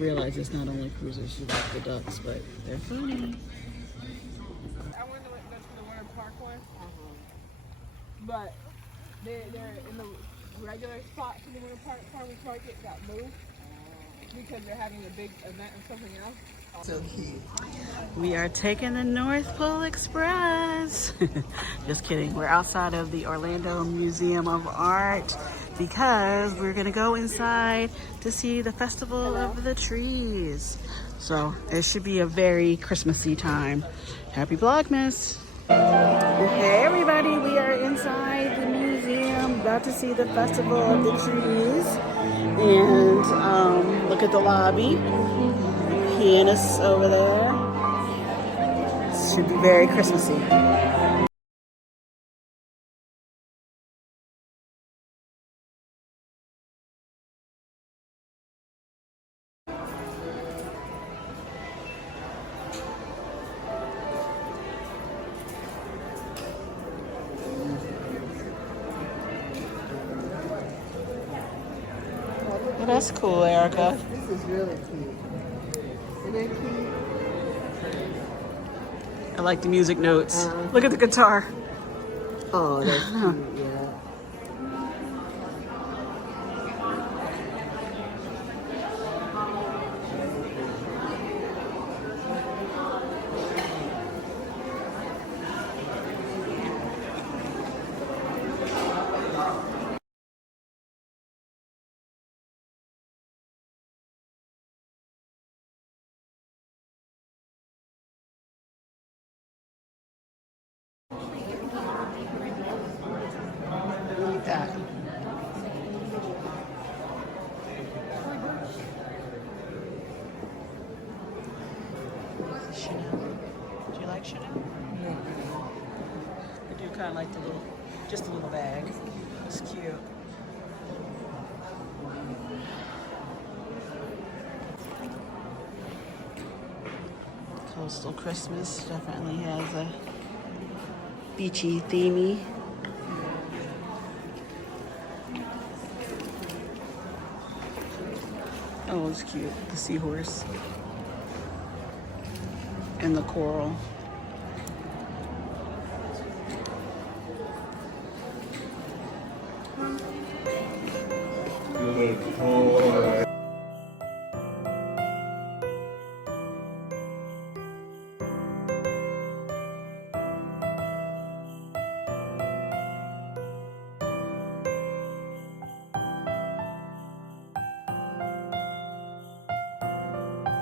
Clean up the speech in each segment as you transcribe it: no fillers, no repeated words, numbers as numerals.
realize it's not only cruisers who like the ducks, but they're funny. I went to the Winter Park one, but they're in the regular spot for the Winter Park Farmers Market got moved because they're having a big event or something else. So cute. We are taking the North Pole Express. Just kidding. We're outside of the Orlando Museum of Art because we're gonna go inside to see the Festival of the Trees. So it should be a very Christmassy time. Happy Vlogmas. Hey everybody, we are inside the museum, about to see the Festival of the Trees. And look at the lobby. Pianists over there. Should be very Christmassy. Well, that's cool, Erica. This is really cute. Isn't that cute? I like the music notes. Look at the guitar. Oh, that's cute, yeah. That. Chanel. Do you like Chanel? Yeah. I do kind of like the little, just a little bag. It's cute. Coastal Christmas definitely has a beachy themey. Oh, it's cute. The seahorse. And the coral. Good boy.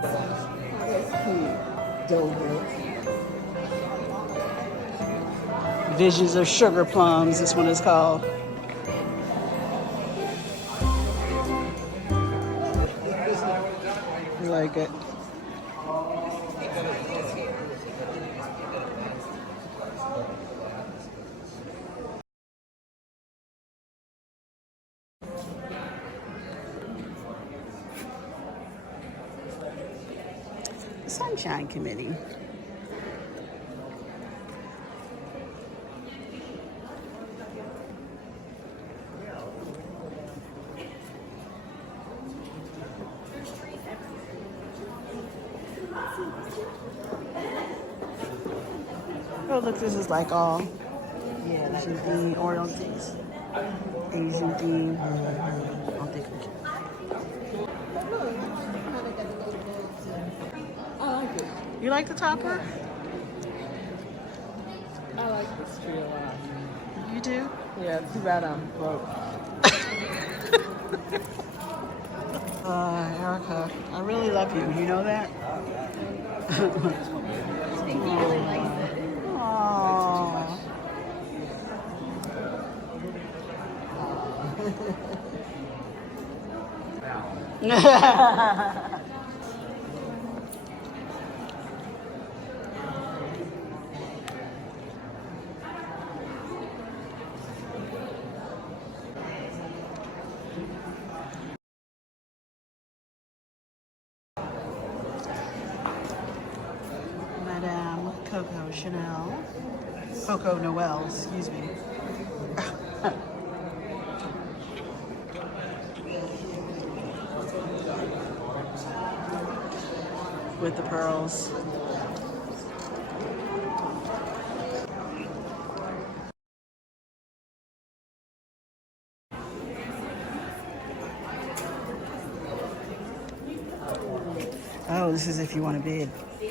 That's cute. Donuts. Visions of Sugar Plums, this one is called. I like it. The Sunshine Committee. Oh, look, this is like all Asian themed, Orientals. Asian themed. I'll take a picture. I like it. You like the topper? I like this tree a lot. You do? Yeah, too bad I'm broke. Erica, I really love you. You know that? Aww. Madame Coco Chanel. Coco Noel, excuse me. with the pearls. Oh, this is if you want to bid. They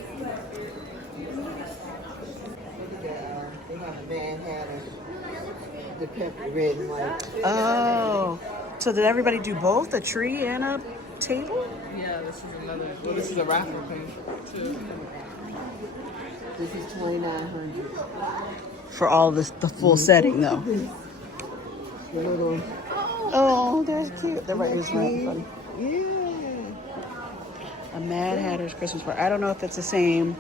have a man had the pepper red and white. Oh, so did everybody do both, a tree and a table? Yeah, this is another. Well, this is a raffle thing too. This is $2,900. For all this, the full setting though. The little Oh, that's cute. They're right. It's not funny. yeah A Mad Hatter's Christmas party. I don't know if it's the same.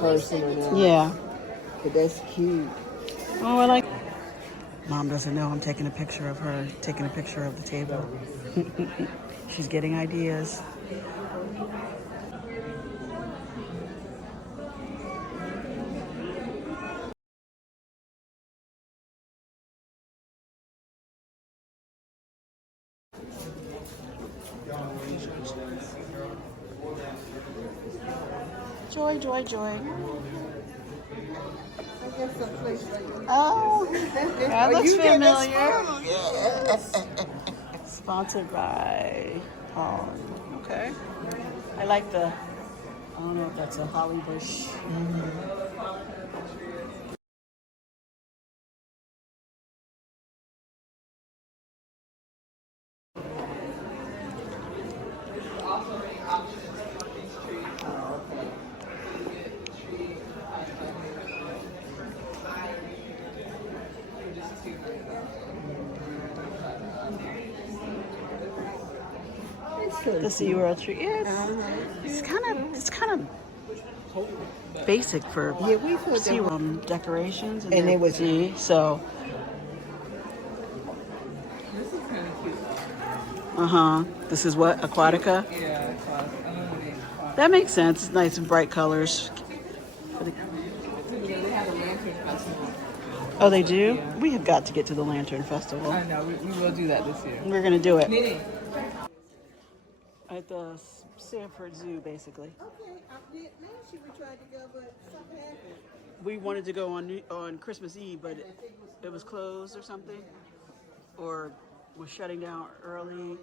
person or not. Yeah. But that's cute. Oh, I like. Mom doesn't know I'm taking a picture of her, taking a picture of the table. She's getting ideas. Joy, joy, joy. I guess someplace like Oh, that looks you get this familiar. Sponsored by Paul. Okay. I like the, I don't know if that's a holly bush. The SeaWorld tree. Yeah, it's kind of basic for Yeah, we put them SeaWorld decorations and, And it was- see, so This is kind of cute. this is what Aquatica. Yeah, it's awesome. I don't know the name. That makes sense. It's nice and bright colors. They have a lantern festival. Oh, they do. Yeah. We have got to get to the Lantern Festival. I know. We will do that this year. We're gonna do it Knitting. at the Sanford Zoo, basically. okay, I did last year we tried to go, but something happened. We wanted to go on Christmas Eve, but it was closed or something, or was shutting down early.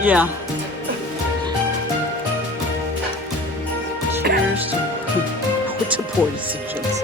Yeah. Cheers to poor decisions.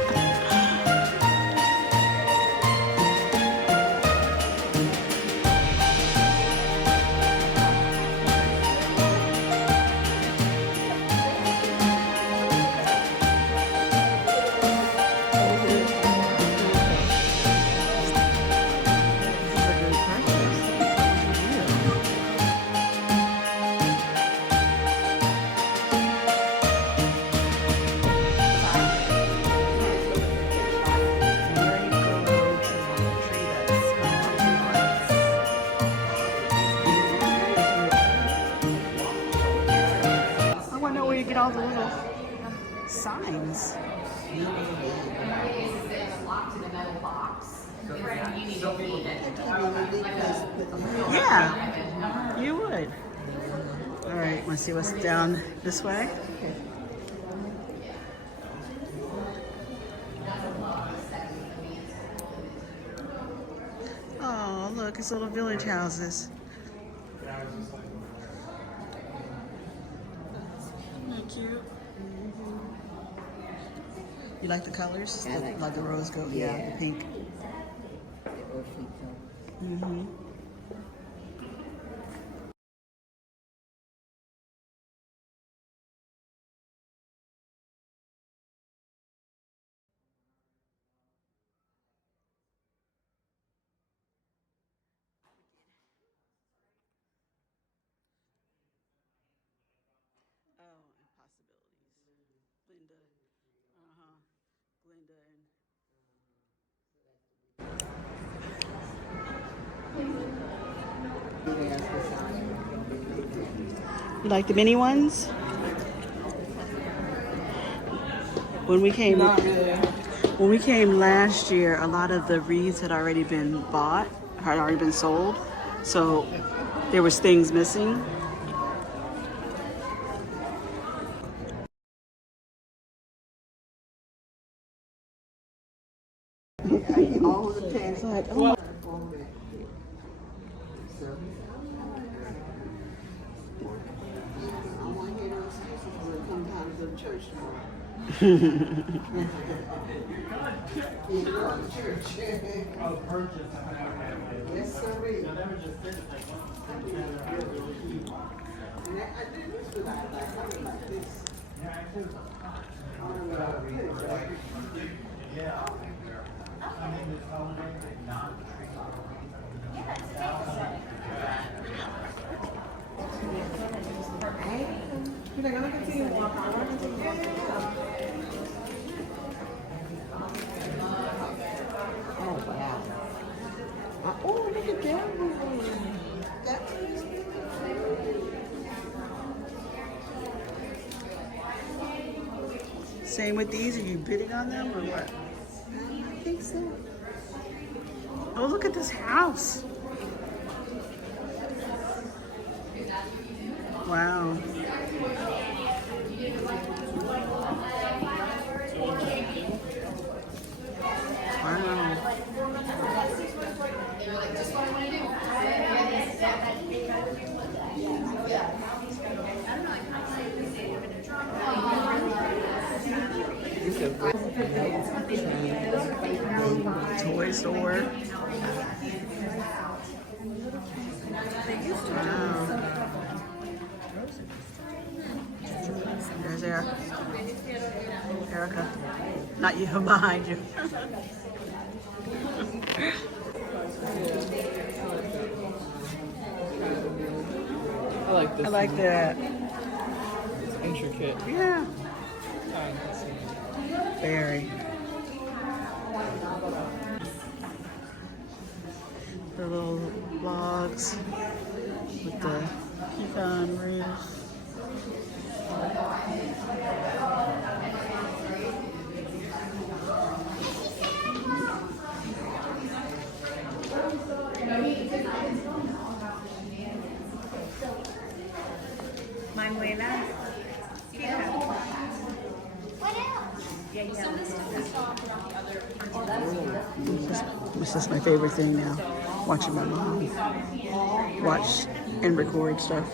I want to know where you get all the little signs. Yeah, you would. All right, want to see what's down this way? Oh, look, it's little village houses. Isn't that cute? You like the colors? I like Like the rose gold, yeah, the pink. Mm-hmm. You like the mini ones? When we came, Not really. when we came last year, a lot of the wreaths had already been bought, had already been sold, so there was things missing. All the pants. It's like, oh, So, I want to hear no excuses when it comes time to go to church tomorrow. You go to church. Yes, sir. And I did this with like this. They're gonna continue to walk on. Oh wow! Oh, look at that one. That's same with these. Are you bidding on them or what? I think so. Oh, look at this house. Wow. Wow. Toy store. Wow. There's Erica. Erica. Not you, behind you. I like this. I like that. It's intricate. Yeah. Very. The little logs with the pecan roof. Manuela. This is my favorite thing now. Watching my mom watch and record stuff.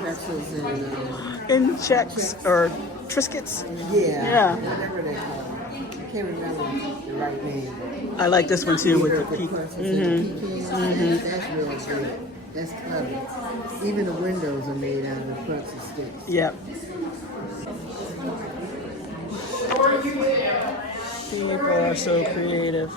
Pretzels and In checks or Triscuits. yeah. Yeah. Whatever they call them. I can't remember the right name. I like this one too with the The peak. pretzels and the pecans. That's really good. That's clever. Even the windows are made out of the pretzel sticks. Yep. People are so creative.